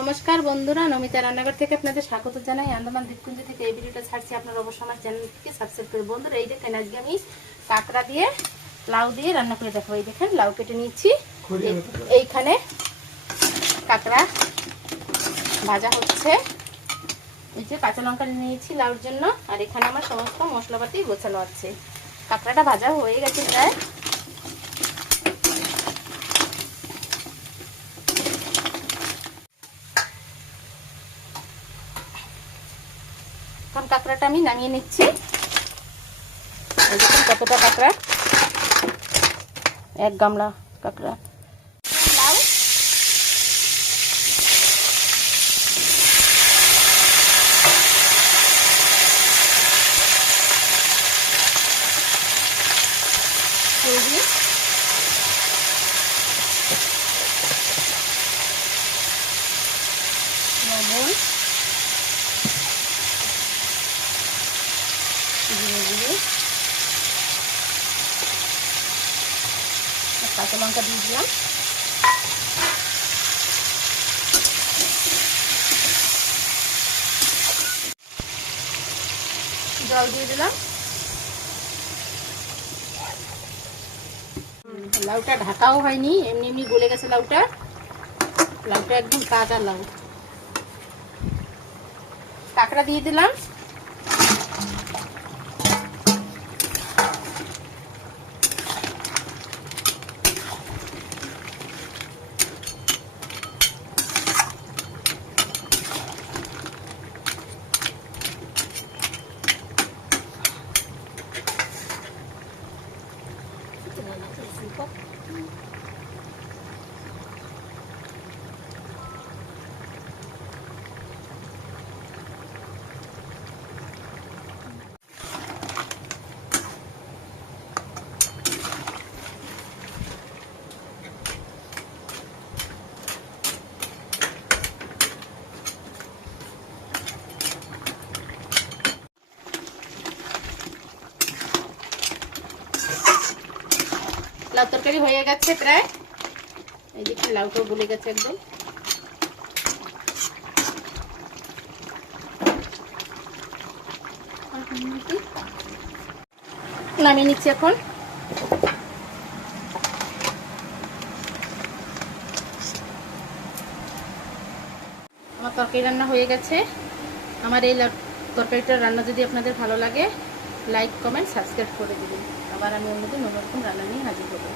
নমস্কার বন্ধুরা, নমিতা রান্নাঘর থেকে আপনাদের স্বাগত জানাই। আন্দামান দ্বীপপুঞ্জ থেকে এই ভিডিওটা ছাড়ছি। আপনারা অবশ্যই আমার চ্যানেলটিকে সাবস্ক্রাইব করে বন্ধুরা, এই দেখেন আজকে আমি কাঁকড়া দিয়ে লাউ দিয়ে রান্না করে দেখাবো। এই দেখেন লাউ কেটে নিচ্ছি, এইখানে কাঁকড়া ভাজা হচ্ছে। এই যে কাঁচা লঙ্কা নিয়েছি লাউর জন্য, আর এখানে আমার সমস্ত মশলাপাতি গোছানো আছে। কাঁকড়াটা ভাজা হয়ে গেছে প্রায়। এখন কাঁকড়াটা আমি নামিয়ে নিচ্ছি। দেখুন কতটা কাঁকড়া, এক গামলা কাঁকড়া। লাউ সবজি, লবণ, কাঁচা লঙ্কা দিয়ে দিলাম, জল দিয়ে দিলাম। লাউটা ঢাকাও হয়নি, এমনি এমনি গলে গেছে লাউটা। লাউটা একদম তাজা লাউ। কাঁকড়া দিয়ে দিলাম, লাউ তরকারি হয়ে গেছে প্রায়। এই দেখুন লাউটাও গলে গেছে একদম। নামিয়ে নিচ্ছি এখন। আমার তরকারি রান্না হয়ে গেছে। আমার এই তরকারিটার রান্না যদি আপনাদের ভালো লাগে, লাইক কমেন্ট সাবস্ক্রাইব করে দিবেন। আবার আমি অন্যদিন অন্যরকম রান্না নিয়ে হাজির হবো।